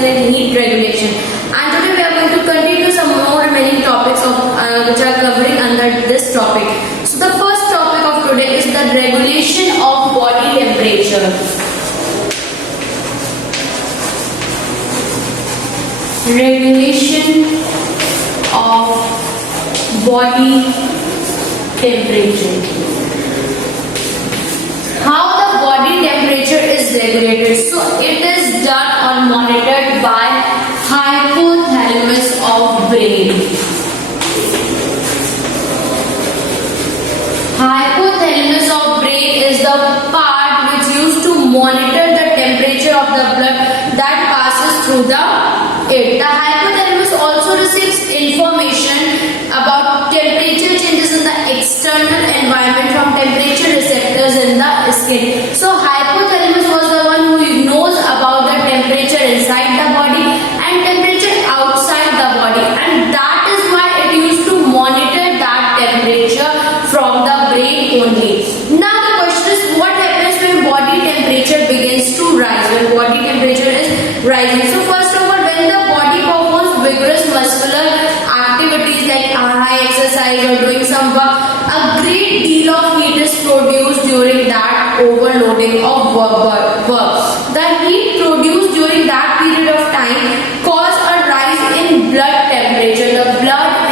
oxygen and heat regulation. And today we are going to continue some more remaining topics of which are covering under this topic. So the first topic of today is the regulation of body temperature. Regulation of body temperature. How the body temperature is regulated? So it is done or monitored by hypothalamus of brain. Hypothalamus of brain is the part which used to monitor the temperature of the blood that passes through it. The hypothalamus also receives information about temperature changes in the external environment from temperature receptors in the skin. So hypothalamus was the one who knows about the temperature inside the body and temperature outside the body, and that is why it used to monitor that temperature from the brain only. Now the question is, what happens when body temperature begins to rise, when body temperature is rising? So first of all, when the body performs vigorous muscular activities like high exercise or doing some work, a great deal of heat is produced during that overloading of work. The heat produced during that period of time cause a rise in blood temperature. The blood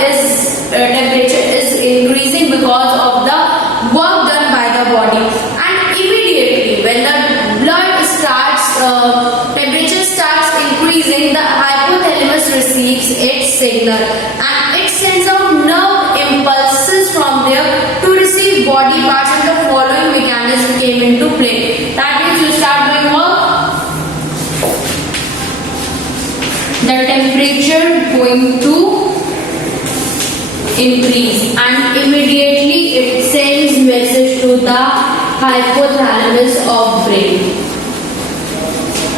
temperature is increasing because of the work done by the body, and immediately when the blood temperature starts increasing, the hypothalamus receives its signal and it sends out nerve impulses from there to receive body parts, and the following mechanism came into play. That means you start doing work, the temperature going to increase, and immediately it sends message to the hypothalamus of brain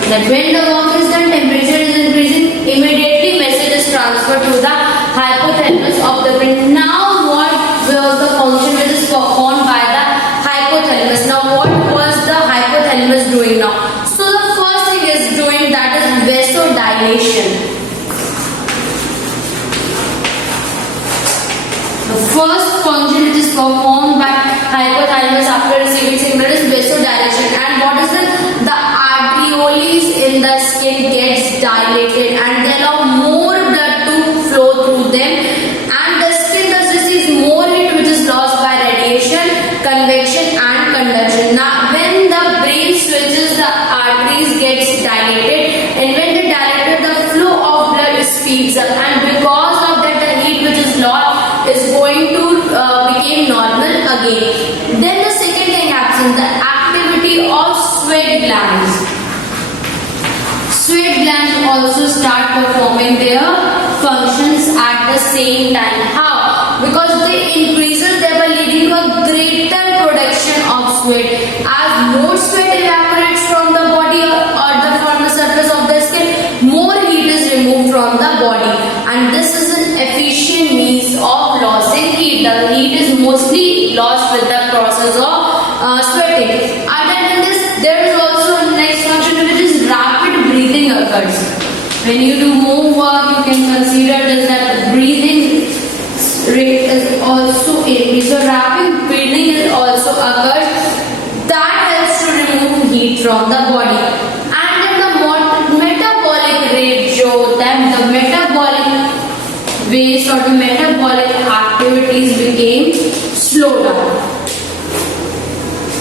that when the work is done, temperature is increasing, immediately message is transferred to the hypothalamus of the brain. Now what was the function which is performed by the hypothalamus? Now what was the hypothalamus doing now? So the first thing is doing, that is vasodilation. The first function which is performed by hypothalamus after receiving signal is vasodilation. And what is it? The arterioles in the skin gets dilated and they allow more blood to flow through them, and the skin thus receives more heat which is lost by radiation, convection and conduction. Now when the brain switches, the arteries gets dilated, and when they dilated, the flow of blood speeds up, and because of that the heat which is lost is going to become normal again. Then the second thing happens, the activity of sweat glands. Sweat glands also start performing their functions at the same time. How? Because they increases thereby leading to a greater production of sweat. As more sweat evaporates from the body or from the surface of the skin, more heat is removed from the body, and this is an efficient means of losing heat. The heat is mostly lost with the process of sweating. Other than this, there is also a next function which is rapid breathing occurs. When you do more work, you can consider this that the breathing rate is also increased. So rapid breathing is also occurs. That helps to remove heat from the body. And then the metabolic rate show that the metabolic waste or the metabolic activities became slowed down.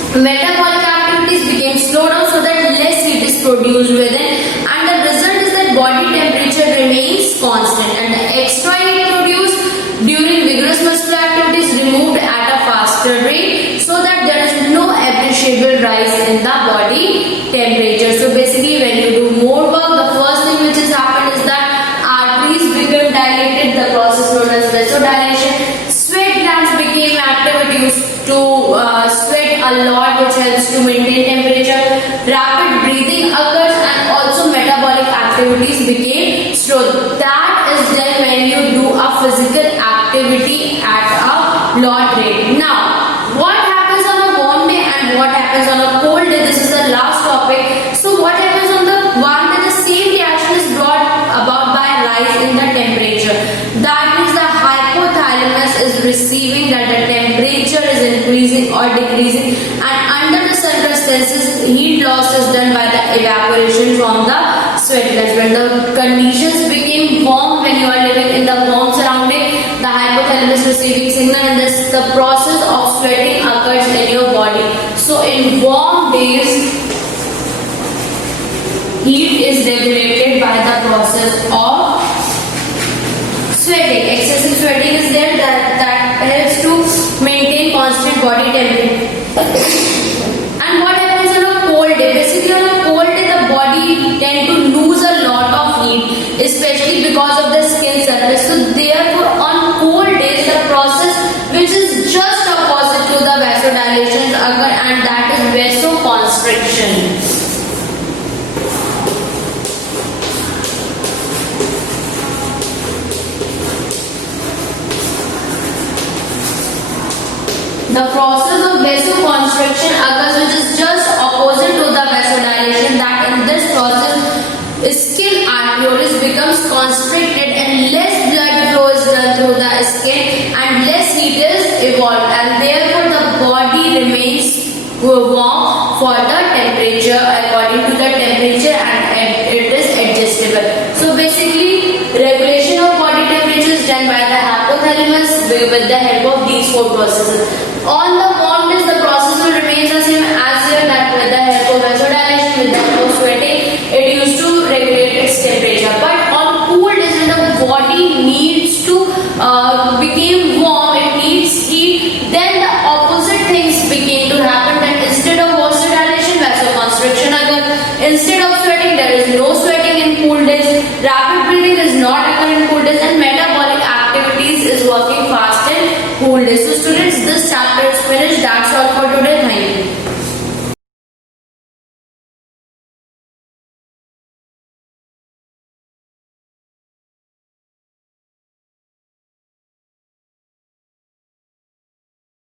Metabolic activities became slowed down so that less heat is produced within, and the result is that body temperature remains constant, and the extra heat produced during vigorous muscular activities removed at a faster rate, so that there is no appreciable rise in the body temperature. So basically when you do more work, the first thing which has happened is that arteries become dilated, the process known as vasodilation. Sweat glands became active, it used to sweat a lot, which helps to maintain temperature. Rapid breathing occurs, and also metabolic activities became slow. That is done when you do a physical activity at a lot rate. Now what happens on a warm day and what happens on a cold day? This is the last topic. So what happens on the warm day? The same reaction is brought increasing or decreasing, and under the circumstances heat loss is done by the evaporation from the sweat glands. When the conditions became warm, when you are living in the warm surrounding, the hypothalamus receiving signal, and this the process of sweating occurs in your body. So in warm days, heat is regulated by the process of sweating. Excessive sweating is there that helps to maintain constant body temperature. And what happens on a cold day? Basically on a cold day the body tend to lose a lot of heat, especially because of the skin surface. So therefore on cold days the process which is just opposite to the vasodilation occur, and that is vasoconstriction. The process of vasoconstriction occurs which is just opposite to the vasodilation, that in this process skin arterioles becomes constricted and less blood flow is done through the skin and less heat is evolved, and therefore the body remains warm for the temperature according to the temperature, and it is adjustable. So basically regulation of body temperature is done by the hypothalamus with the help of these four processes. On the